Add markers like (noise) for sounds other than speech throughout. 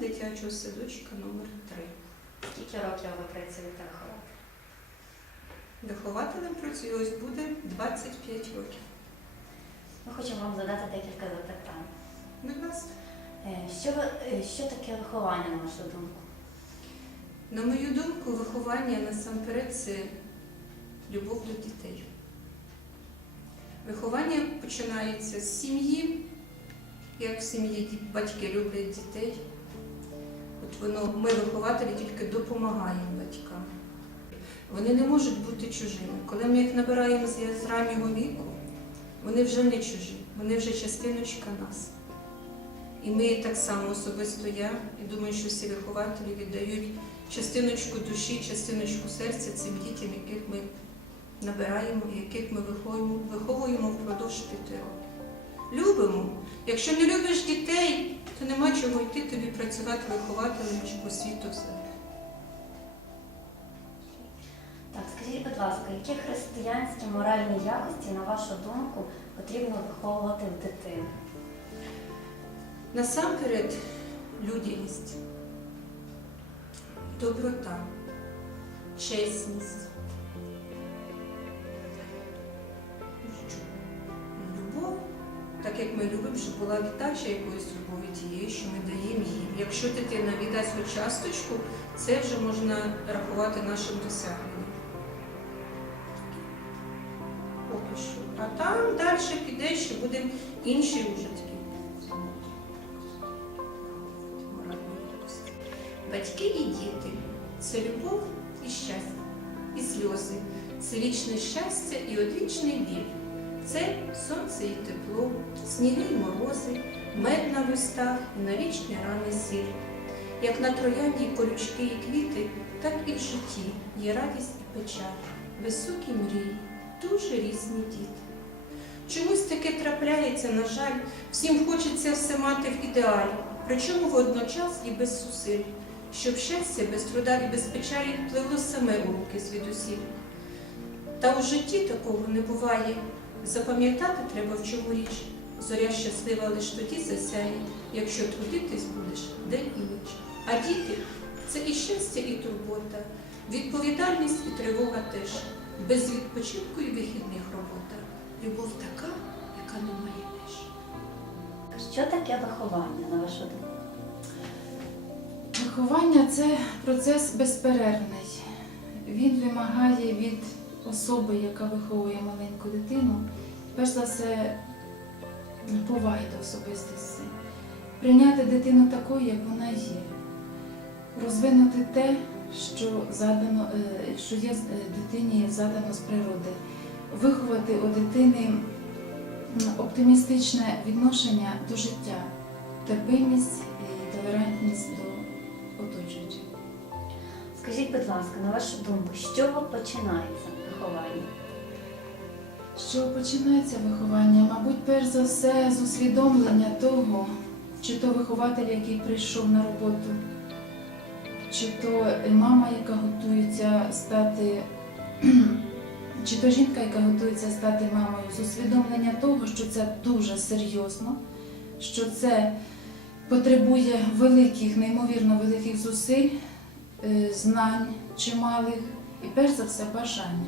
дитячого садочка номер 3 Скільки років ви працюєте вихователем? Вихователем працюю ось буде 25 років. Ми хочемо вам задати декілька запитань. Будь ласка. Е, Що, ви, е, що таке виховання, на вашу думку? На мою думку, виховання насамперед це любов до дітей. Виховання починається з сім'ї, як в сім'ї батьки люблять дітей. От воно, ми, вихователі, тільки допомагаємо батькам. Вони не можуть бути чужими. Коли ми їх набираємо з раннього віку, вони вже не чужі, вони вже частиночка нас. І ми так само особисто я, і думаю, що всі вихователі віддають частиночку душі, частиночку серця цим дітям, яких ми набираємо і яких ми виховуємо, виховуємо впродовж п'яти років. Любимо. Якщо не любиш дітей, то нема чого йти тобі працювати вихователем чи світу взагалі. Так, скажіть, будь ласка, які християнські моральні якості, на вашу думку, потрібно виховувати в дитину? Насамперед, людяність, доброта, чесність, як ми любимо, щоб була віддача якоїсь любові тієї, що ми даємо їм. Якщо дитина віддасть хоч часточку, це вже можна рахувати нашим досягненням. Поки що. А там далі піде, ще будемо інші такі. Батьки і діти це любов і щастя, і сльози, це вічне щастя і одвічний біль. Це сонце і тепло, сніги й морози, мед на вустах і навічні рани сіль. Як на троянді колючки і квіти, так і в житті є радість і печаль, високі мрії, дуже різні діти. Чомусь таке трапляється, на жаль, всім хочеться все мати в ідеалі, причому водночас і без зусиль, щоб щастя без труда і без печалі пливло саме у руки звідусіль. Та у житті такого не буває. Запам'ятати треба в чому річ. Зоря щаслива лиш тоді засяє, якщо трудитись будеш день і ніч. А діти це і щастя, і турбота, відповідальність і тривога теж, без відпочинку і вихідних робота. Любов така, яка не має меж. Що таке виховання, на вашу думку? Виховання це процес безперервний. Він вимагає від особи, яка виховує маленьку дитину, перш за все, поваги до особистості, прийняти дитину такою, як вона є, розвинути те, що задано, е, що є е, дитині задано з природи, виховати у дитини оптимістичне відношення до життя, терпимість і толерантність до оточуючих. Скажіть, будь ласка, на вашу думку, з чого починається виховання? Що починається виховання? Мабуть, перш за все з усвідомлення того, чи то вихователь, який прийшов на роботу, чи то мама, яка готується стати, (clears throat) чи то жінка, яка готується стати мамою, з усвідомлення того, що це дуже серйозно, що це потребує великих, неймовірно великих зусиль, е, знань чималих і перш за все бажання.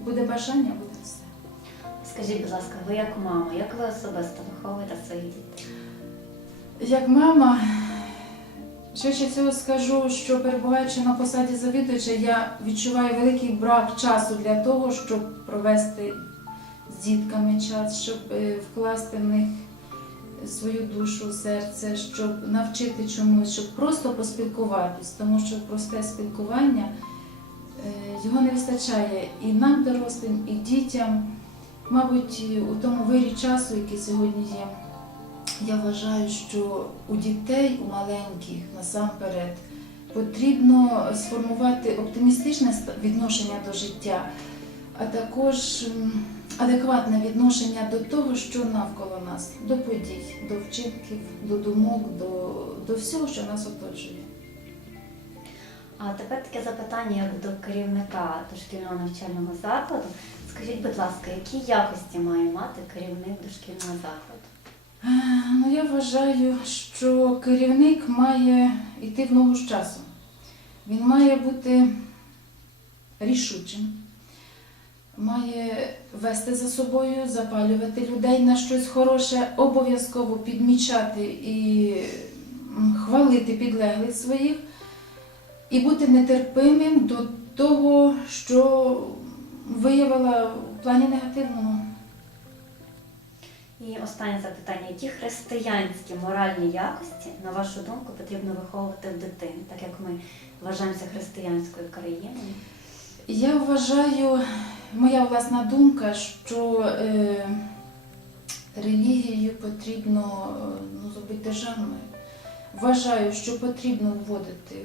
Буде бажання, буде все. Скажіть, будь ласка, ви як мама, як ви особисто виховуєте своїх дітей? Як мама, швидше всього скажу, що перебуваючи на посаді завідувача, я відчуваю великий брак часу для того, щоб провести з дітками час, щоб е, вкласти в них свою душу, серце, щоб навчити чомусь, щоб просто поспілкуватись, тому що просте спілкування його не вистачає і нам, дорослим, і дітям. Мабуть, у тому вирі часу, який сьогодні є, я вважаю, що у дітей, у маленьких насамперед, потрібно сформувати оптимістичне відношення до життя, а також адекватне відношення до того, що навколо нас, до подій, до вчинків, до думок, до, до всього, що нас оточує. А тепер таке запитання як до керівника дошкільного навчального закладу. Скажіть, будь ласка, які якості має мати керівник дошкільного закладу? Е, Ну, я вважаю, що керівник має йти в ногу з часом. Він має бути рішучим, має вести за собою, запалювати людей на щось хороше, обов'язково підмічати і хвалити підлеглих своїх, і бути нетерпимим до того, що виявила в плані негативному. І останнє запитання: які християнські моральні якості, на вашу думку, потрібно виховувати в дитині, так як ми вважаємося християнською країною? Я вважаю, моя власна думка, що е, релігію потрібно е, ну, зробити державною. Вважаю, що потрібно вводити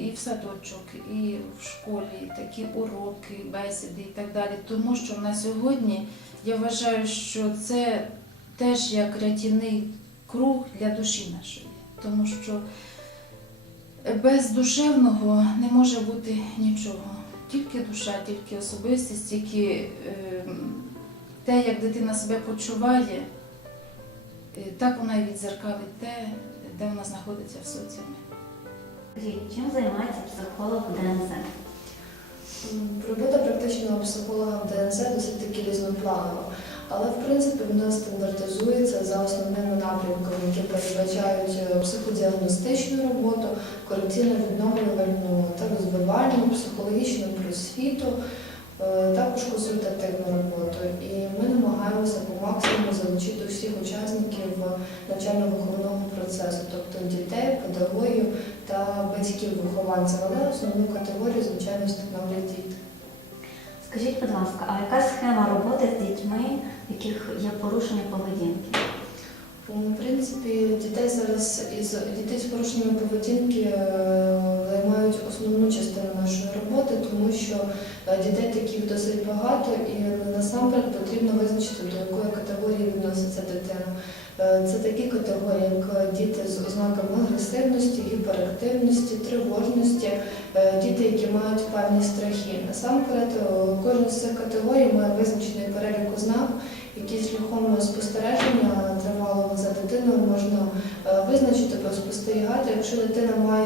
і в садочок, і в школі такі уроки, бесіди і так далі. Тому що на сьогодні я вважаю, що це теж як рятівний круг для душі нашої. Тому що без душевного не може бути нічого. Тільки душа, тільки особистість, тільки ем, те, як дитина себе почуває, так вона і відзеркалить те, де вона знаходиться в соціумі. Чим займається психолог ДНЗ? Робота практичного психолога в ДНЗ досить таки різнопланова, але в принципі вона стандартизується за основними напрямками, які передбачають е, психодіагностичну роботу, корекційно-відновлювальну та розвивальну, психологічну просвіту, також консультативну роботу. І ми намагаємося по максимуму залучити всіх учасників навчально-виховного процесу, тобто дітей, педагогів та батьків вихованців, але основну категорію, звичайно, становлять діти. Скажіть, будь ласка, а яка схема роботи з дітьми, в яких є порушення поведінки? В принципі, дітей зараз із дітей з порушенням поведінки е, основну частину нашої роботи, тому що е, дітей таких досить багато, і насамперед потрібно визначити, до якої категорії відноситься дитина. Е, Це такі категорії, як діти з ознаками агресивності, гіперактивності, тривожності, е, діти, які мають певні страхи. Насамперед, е, кожен з цих категорій має визначений перелік ознак, які шляхом спостереження тривалого за дитиною можна е, визначити, спостерігати. Якщо дитина має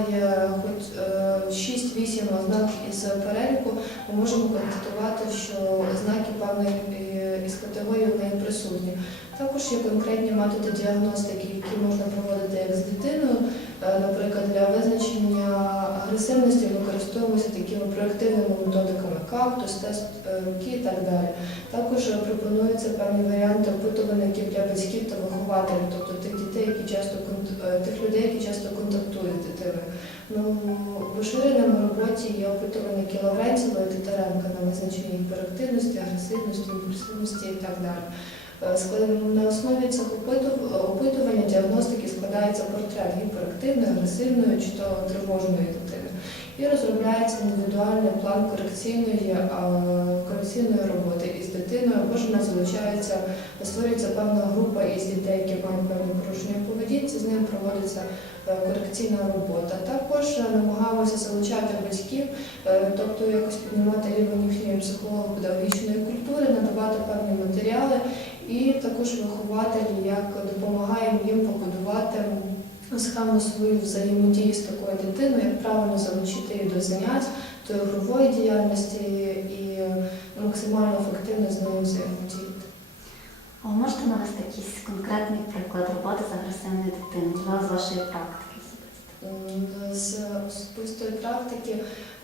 ми можемо констатувати, що ознаки певної е, із категорії в неї присутні. Також є конкретні методи діагностики, які можна проводити як з дитиною. Е, Наприклад, для визначення агресивності використовуємося такими проєктивними методиками кактус, тест е, руки і так далі. Також пропонуються певні варіанти опитувальників для батьків та вихователів, тобто тих дітей, які часто тих людей, які часто контактують з дитиною. Ну, в поширеному роботі є опитувальники Лавренцева і Титаренка на визначення гіперактивності, агресивності, імпульсивності і так далі. Е, На основі цих опитування діагностики складається портрет гіперактивної, агресивної чи то тривожної дитини. І розробляється індивідуальний план корекційної, корекційної роботи із дитиною. Нас залучається, створюється певна група із дітей, які мають певні порушення поведінці, з ним проводиться е, корекційна робота. Також е, намагаємося залучати батьків, е, тобто якось піднімати рівень їхньої психолого-педагогічної культури, надавати певні матеріали, і також вихователі, як допомагаємо їм побудувати схему свою взаємодії з такою дитиною, як правильно залучити її до занять, до ігрової діяльності і максимально ефективно з нею взаємодіяти. А ви можете навести якийсь конкретний приклад роботи з агресивною дитиною, з вашої практики З особистої практики,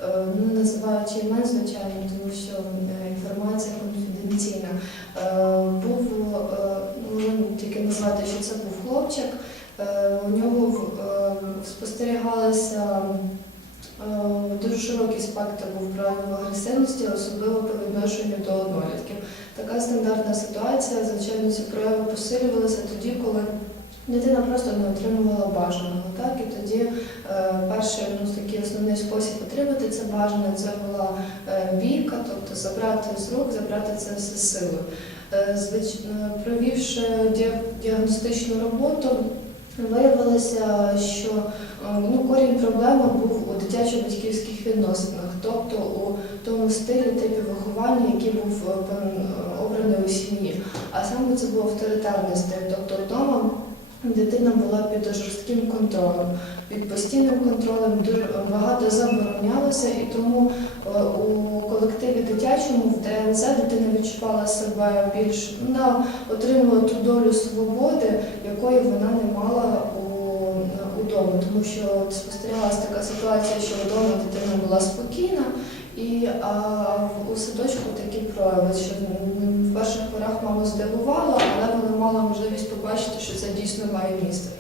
е, ну, називаючи імен, звичайно, тому що е, інформація конфіденційна. Е, Був, е, ну, тільки назвати, що це був хлопчик, у нього е, спостерігалося е, дуже широкий спектр був проявів агресивності, особливо по відношенню до однолітків. Така стандартна ситуація, звичайно, ці прояви посилювалися тоді, коли дитина просто не отримувала бажаного. Так? І тоді е, перший ну, такий основний спосіб отримати це бажане це була е, бійка, тобто забрати з рук, забрати це все силою. Е, е, Провівши діагностичну роботу, виявилося, що е, ну, корінь проблеми був у дитячо-батьківських відносинах, тобто у тому стилі типі виховання, який був е, обраний у сім'ї. А саме це був авторитарний стиль, тобто вдома дитина була під жорстким контролем, під постійним контролем дуже багато заборонялося, і тому е, у колективі дитячому в ДНЗ дитина відчувала себе більш вона отримала ту долю свободи, якої вона не мала у, удома, тому що спостерігалася така ситуація, що вдома дитина була спокійна. І а, у садочку такі прояви, що в перших порах маму здивувало, але вона мала можливість побачити, що це дійсно має місце.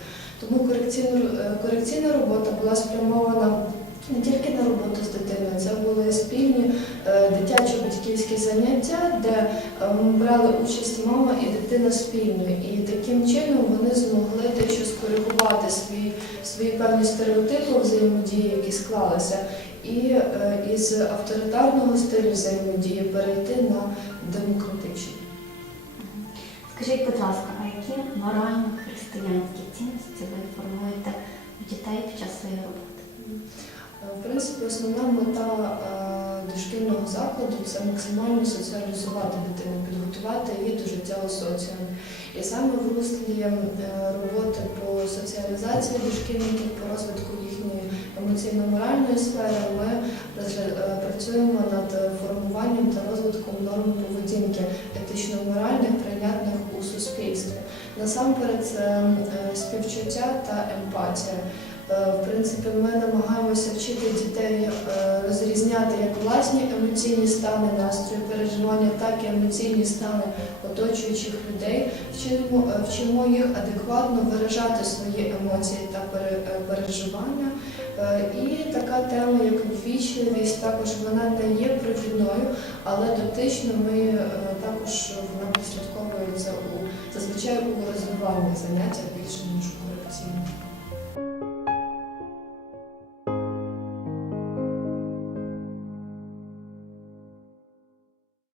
Тому корекційна, е, корекційна робота була спрямована не тільки на роботу з дитиною, це були спільні заняття, де ем, брали участь мама і дитина спільно. І таким чином вони змогли дещо скоригувати свої, свої певні стереотипи взаємодії, які склалися, і е, із авторитарного стилю взаємодії перейти на демократичний. Скажіть, будь ласка, а які морально-християнські цінності ви формуєте у дітей під час своєї роботи? Е, В принципі, основна мета е, дошкільного закладу це максимально соціалізувати дитину, підготувати її до життя у соціумі. І саме в руслі е, роботи по соціалізації дошкільників, по розвитку їхньої емоційно-моральної сфери, ми е, працюємо над формуванням та розвитком норм поведінки етично-моральних, прийнятних у суспільстві. Насамперед, це е, співчуття та емпатія. Е, В принципі, ми намагаємося вчити дітей е, розрізняти як власні емоційні стани, настрої, переживання, так і емоційні стани оточуючих людей. Вчимо, е, вчимо їх адекватно виражати свої емоції та переживання. І така тема, як ввічливість, також вона не є провідною, але дотично ми також вона прослідковується у зазвичай у розвивальних заняттях більш